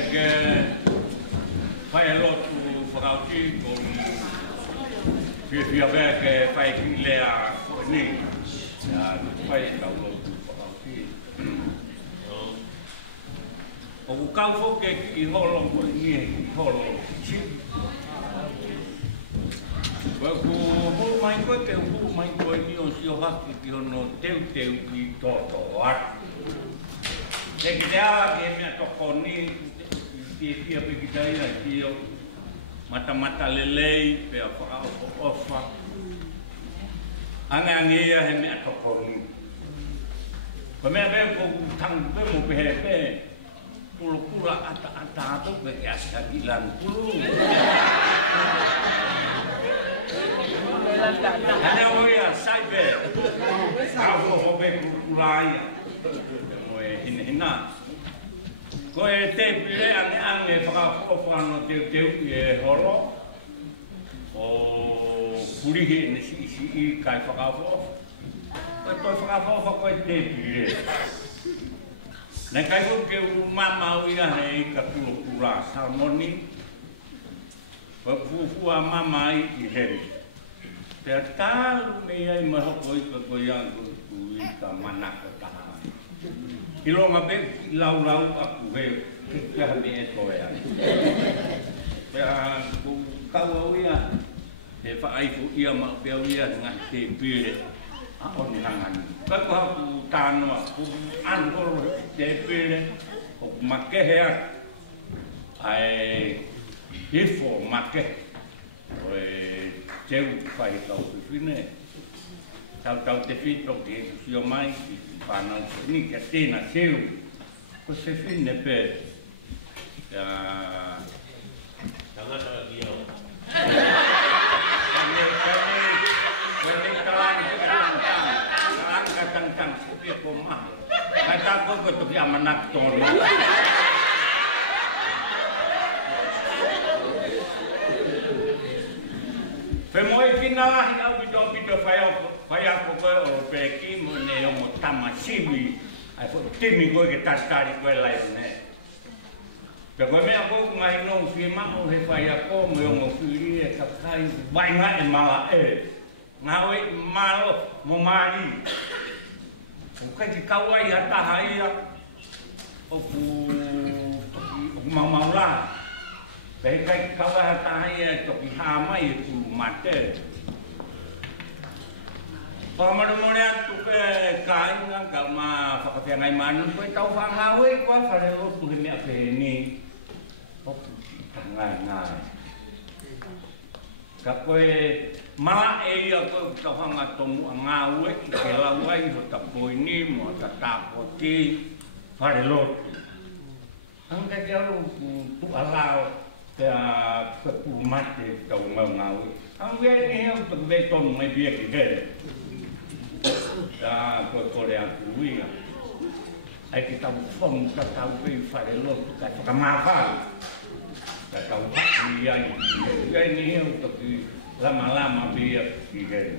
que fai lotu whakauti con whia que fai ki lea ni fai tau lotu whakauti o kau fo ke i holo ko ni holo chi ko ho mai ko ke ho mai ko ni o si o haki ki ono teu ki toto ar e ki te awa ke mea toko ni Ia pe kita ia kio mata lelei pe apa ofa anga ngia he me atokoni ko me be ko tang pe mo pe pe pulo pula ata to be asa ilan pulu ana o ia sai be au ho be kulai mo e hina ko e te pile ane whakafofa no te e horo o kurihi ne si I kai whakafofa ko toi whakafofa ko e te pile ne kai ko ke mama uia he ka kula salmoni ko fufua mama I heri te talu me ai mahoko I ko yang ko I ka manako taha Ilonga be lau aku he kia me e toe ai. Pea ku kau ia he whaai fu ia ma pea ia ngā te pire a oni hangan. Kai ku haku tānoa ku anhoro te pire o makehe ak ai hifo make o e teu whai tau whiwhine. Tau te whito ki e sio mai whanau ni kia tēnā seu ko se whine pē tangata ki au kane kalanga tangtang sipi ko maha kai tako ko tuki amanak tono Femoe kina hi au bito whai ako koe o peki mo ne o mo tama siwi ai fo timi koe ke taskari koe lai ne. Te koe mea koe ngai nong si mao he whai ako mo o mo whiri e kakai vai ngā e mala e. Ngā oe malo mo maari. O kai ki kawai a taha ia o ku maula. Pei kai kawai a taha ia toki hāmai e kuru mate. Pamadu morea tu ke kainga ka ma whakawhia ngai manu koe tau whangawe koe whare lotu he mea pēni hoku ka ngai ka koe maa e ia koe tau hanga tomu a ngāwe ki ke lauai ho ta poini mo ta tāpo ki whare lotu hanga ki aru tu alao te a koe pumate tau ngāwe hanga ni heo tu be tonu mai bia ki here koe kore aku uinga. Ai ki tau whong ka tau wei whare lotu ka whakamawhau. Ka tau haki ai. Iai ni heo toki lama bia ki hei.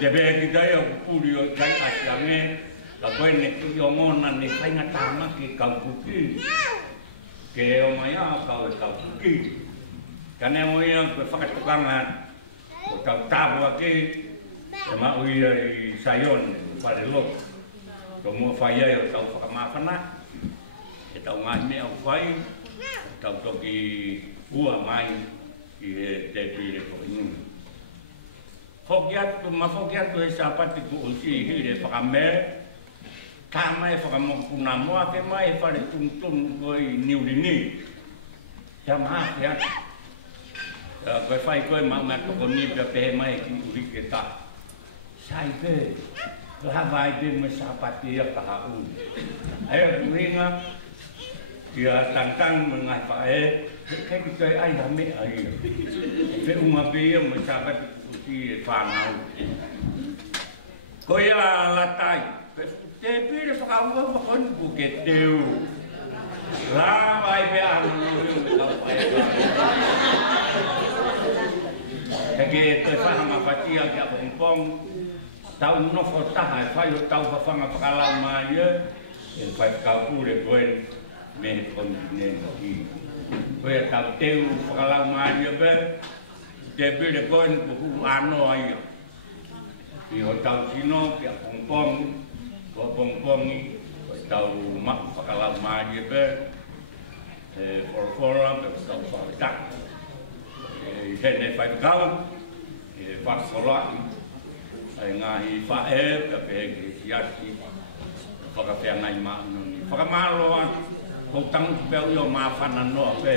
Te bea ki tai au puri o kai asiange. Ka koe ne ki o ngona ne whainga tāmaki kau kuki. Ke o mai au kau e kau kuki. Ka ne o ia koe whakatukanga o tau tāpua ki. E mau ia I Saion, whare loko. Ko mua whai ai o tau whakamawhana. E tau ngai mea o whai. Tau toki ua mai I te pire ko inunga. Whoki atu e sapati ku usi I hire whakamere. Ka mai whakamokuna moa ke mai e whare tum ko I niurini. Tia maha ke atu. Koe whai koe mau mea toko ni pia pehe mai ki uri ke ta. Sai pe, lahawai pe me sapati ia kahau. Ayo kuringa, ia tantang mengai pae, kai kita ai hame ai. Pe uma pe ia me sapati uti e whanau. Ko ia latai, te pire whakaua wakon ku ke teu. Lahawai pe anu me kau pae. Kage te whahama patia kia pongpong, tau nofo taha e whai o tau whawhanga whakalau mai e whai whakau pure koe me kontinent ki. Koe tau teu whakalau mai be, te pere koen kuhu ano ai. I ho tau sino ki a pongpongi, ko pongpongi, koe tau mak whakalau mai be, Forofora, pe tau whakatak. I hene whaikau, whakakolaki, ai ngahi whae, pe peke siasi, whakawhia ngai maanoni. Whakamalo atu, kou tangu pēu i o mawhana noa pē.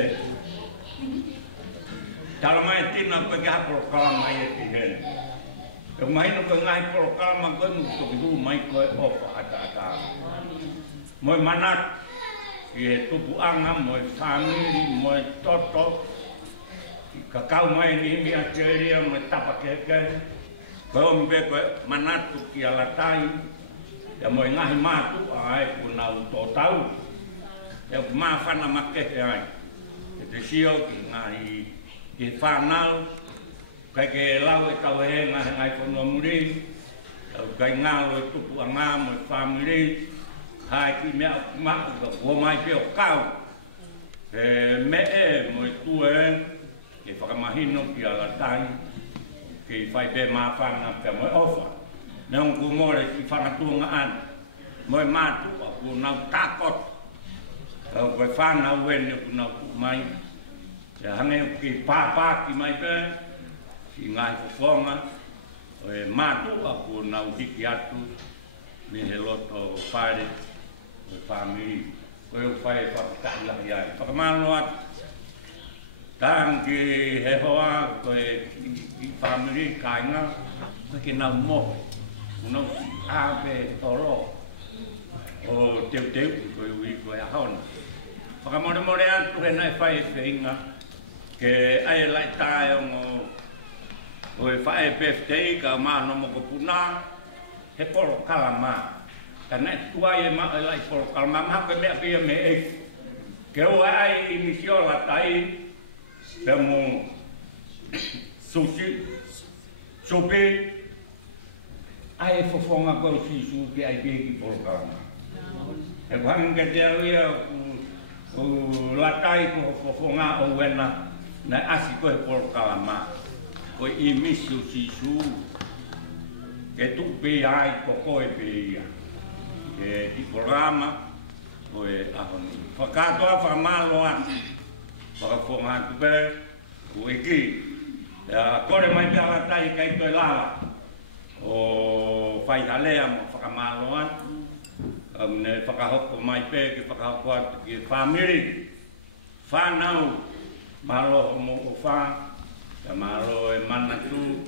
Tala mai tina koe ki haporo kalama i e ti hene. E mahino koe ngahi poro kalama koe mu toki hu mai koe ofa ata. Moe manat, i he tupu anga, moe whamiri, moe toto, i kakau mai ni imi a teria, moe tapa keke. Koe omi be koe manatu ki alatai, ya moe ngahi matu a ai punau tō tau. E mawhana makehe ai. E te sio ki ngahi ki whanau, kai ke lau e tau he ngahi ngai whanua muri, kai ngalo e tupu a ngā mo e whamiri, hai ki mea matu ka kua mai peo kau. E me e mo e tue, ke whakamahino ki alatai, ki whai pe mawhana pia mo e ofa. Neong ku more ki whanatua an, mo e matu a ku nau tākot, koe whanau wene ku nau ku mai, te hange ki pāpā ki mai pē, ki ngai whawhonga, koe matu a ku nau hiki atu, me he loto whaere, koe whamiri, koe whae whakatai lahi ai. Whakamalo atu, tāng ki he hoa, koe ki whamiri, kāinga, koe ke nau mohe, ku nau ki āpe toro, o teu, koe ui koe ahona. Whakamore atu he nai whae whainga, ke ai lai tae o ngō e whae peftei ka māno mo ko puna, he poro kalama. Ka nai tuai e ma e lai poro kalama, maha koe mea pia me e. Ke ua ai i misiola tai, pe mo sushi, supi, ai e whawhonga koe sisu ki ai peki poro kalama. E whange te au ia o latai ko whawhonga o wena na asi koe poro kalama. Koe i misu sisu ke tupe ai ko koe pe ia. Ke ti programa koe ahoni. Whakatoa whamalo atu. Whakawhonga atu pe ko eki. Kore mai te alatai kai koe lala. O whaihalea mo whakamalo atu. Ne whakahoko mai pē ke whakahoko atu ki whamiri. Whanau malo mo o wha. Ka malo e manatu.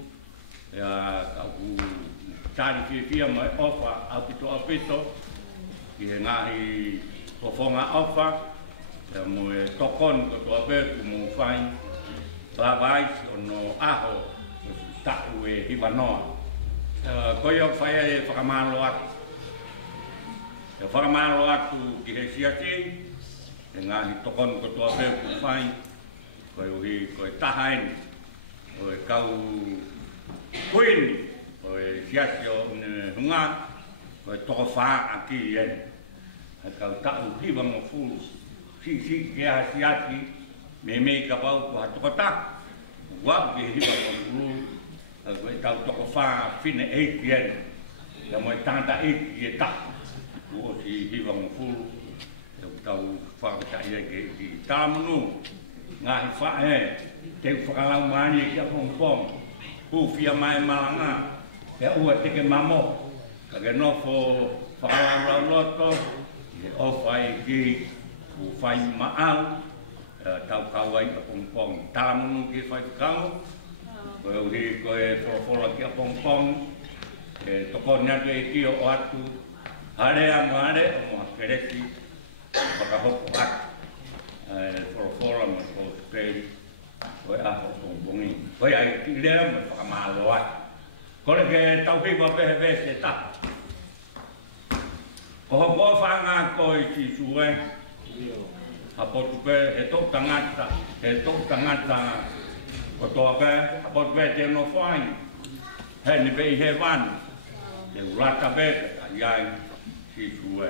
Au tari whiwhia mo e ofa apito apito. Ki he ngahi whawhonga ofa. Mo e tokon ko toa pēku mo whai. Whawais o no aho. Taku e hiwanoa. Koe o whai e whakamalo atu. E whakamalo atu ki he siati, e ngahi tokon ko toa pēku whai, koe uhi, koe tahaini, koe kau kuini, koe siati o hunga, koe toko whaa a ki ene. E kau tau hiwa mo fulu, si ki a siati, me ka pau ko hatoko ta, wau ki hiwa mo fulu, koe tau toko whaa fine eiki ene, ya mo e tangata eiki e taku. O si hiwa mo fulu, e tau whakatai e ki tāmanu, ngahi whae, te whakalau maani e kia pongpong, whia mai malanga, e ua teke mamo, ka ke nofo whakalau rau loto, e ofai ki, whai maau, tau kawai ka pongpong, tāmanu ki whai kau, koe uhi koe whorofora kia pongpong, e toko nyatu e ki o atu, harea mare o moha kereki, whakahoko atu, whorofora mo ko peri, koe aho pongpongi. Koe ai ki lea mo whakamalo atu. Kore ke tauhiwa pehe vese tapu. Ko hoko whanga koe si sue, hapotu pe he tok tangata, ko toa pe, hapotu pe te no whai, he ni pe i he wani, te urata pe, iai, si sue.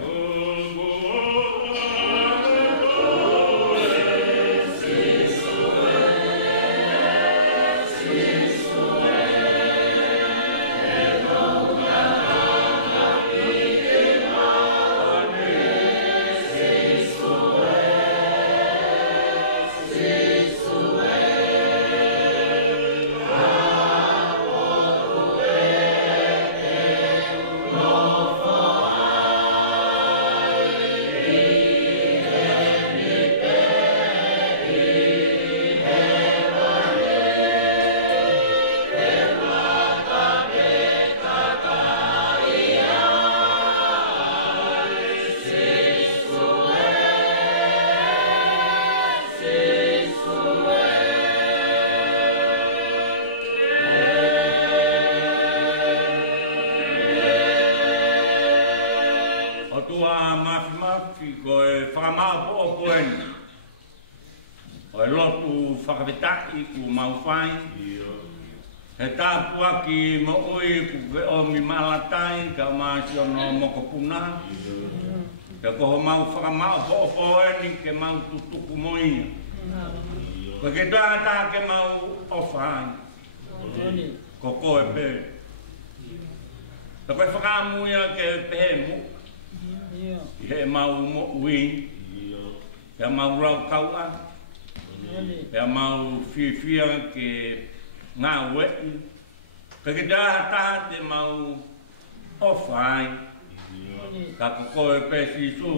mafi ko e whakamau po o poeni. O e lotu whakawetai ku mauwhai. He tāpua ki mo ui ku ke o mi malatai ka maasi ono mokopuna. Te koho mau whakamau po o poeni ke mau tutuku moia. Ko ke tāta ke mau o whai. Ko koe pe. Te koe whakamuia ke pehe mu. He mau mo ui. He mau rau kaua. He mau whiwhia ke ngā wei. Ka ke tāta te mau o whai. Ka koe pe sisu.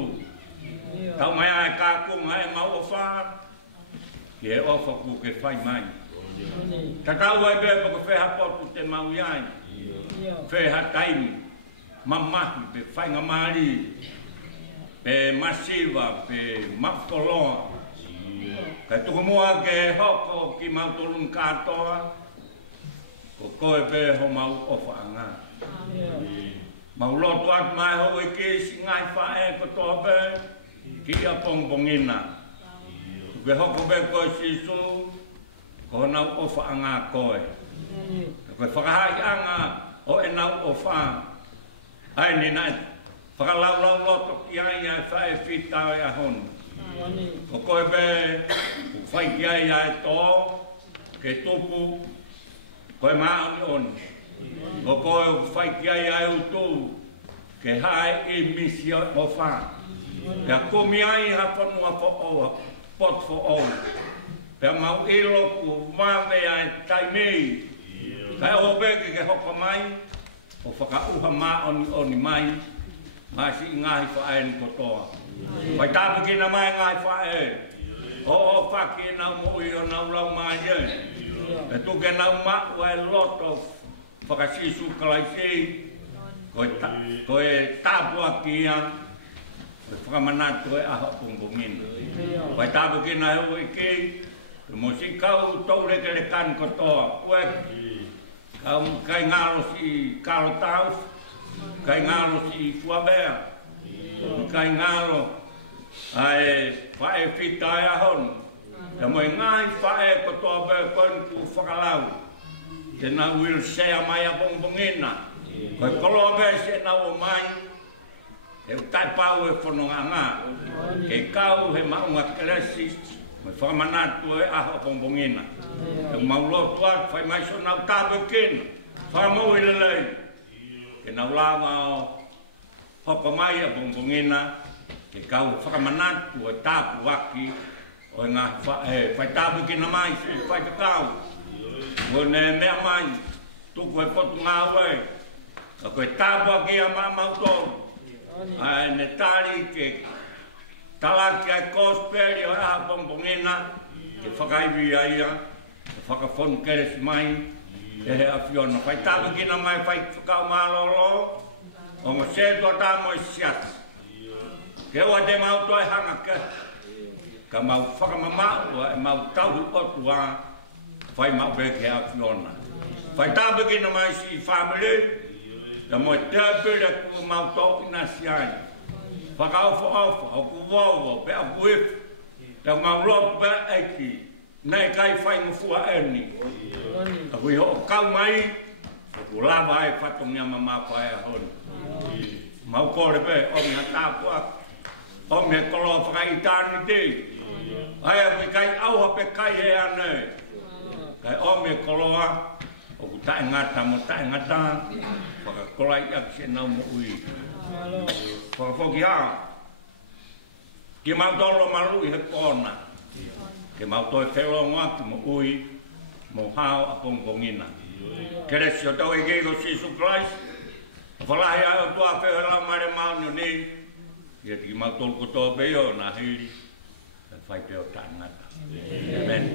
Tau mai ai ka kunga e mau o whai. Ke e ofa ku ke whai mai. Ta tau ai be pa ko wheha potu te mau iai. Wheha taimi. Mamahi pe whainga maari. Pe masiva, pe makoloa. Kai tuku mua ke hoko ki mau tolun katoa. Ko koe pe ho mau ofa anga. Mau lotu at mai ho e kesi ngai whae ko toa pe. Ki a pongbongina. Ke hoko be koe sisu. Ko nau ofa anga koe. Koe whakahai anga o e nau ofa. Ai ni nai. Whakalau loto ki ai ai whae whitau e ahonu. Ko koe be whai ki ai ai tō. Ke tupu. Koe maa ni onu. Ko koe whai ki ai ai utu. Ke hae i misi o wha. Pea komi ai ha whanua fo o. Pot fo o. Pea mau ilo ku mawe ai taimei. Kai o beke ke hoka mai. O whakauha maa oni mai. Masi i ngahi whae ni kotoa. Vai tāpu ki na mai ngahi whae. O whaki nau mui o nau lau mai e. E tu ke nau maa e loto whakasisu kalaisi. Koe tāpu aki ia. Koe whakamanatu e aha pungbungin. Vai tāpu ki na heu i ki. Mosi kau tau reke le kan kotoa. Kau kai ngalo si kalo tau. Kai ngalo si fuabea. Kai ngalo ai whae whita e ahon. Te moe ngai whae kotoa bea koen ku whakalau. Te na wil sea mai a bongbongina. Koe koloa bea se na o mai. E utai pau e whanonga ngā. Ke kau he maunga keresi. Moe whakamanatu e aho bongbongina. Te maulotu atu whai mai so nau tāpe kina. Whamau i lelei. Ke nau lava o hopa mai a bongbongina. Ke kau whakamanatu e tāpu waki. O ngā whai tāpe kina mai se whai te kau. Mo ne mea mai. Tuku e potu ngā wei. Ka koe tāpu waki a mamau tōru. Ai ne tāri ke talaki ai kosperi o aha bongbongina. Ke whakaiwi aia. Ke whakafonu keresi mai. E he a whiona. Whai tāpu kina mai whai whakau mālolo. O ngā sētua tā mo i siata. Ke ua te mau toi hanga ke. Ka mau whakamamau e mau tauhu otu a. Whai mau beke a whiona. Whai tāpu kina mai si family. Ka mo te pere ku mau tō ina siai. Whakauwha awha, o ku wawa, pe a kuifu. Te mau lopu pe eki. Nei kai whai ngufua eni. A kui ho kau mai. O ku lava ai whatongia mama whai a honi. Mau kore pe, o mi ha tāpua. O mi he kolo whakai itāni te. Ai a kui kai auha pe kai he anei. Kai o mi he koloa. O ku tae ngata mo tae ngata. Whakakolai aki se nau mo ui. Whakafoki hao. Ki mau tolo marui he pōna. Ke mau toi whelonga ki mo ui. Mo hao a bongbongina. Keresi o tau e geigo sisu Christ. Whalahi ai o tua whehelau mare maunio ni. Ia tiki mau tolu kotoa peo na hiri. Whai peo tae ngata. Amen.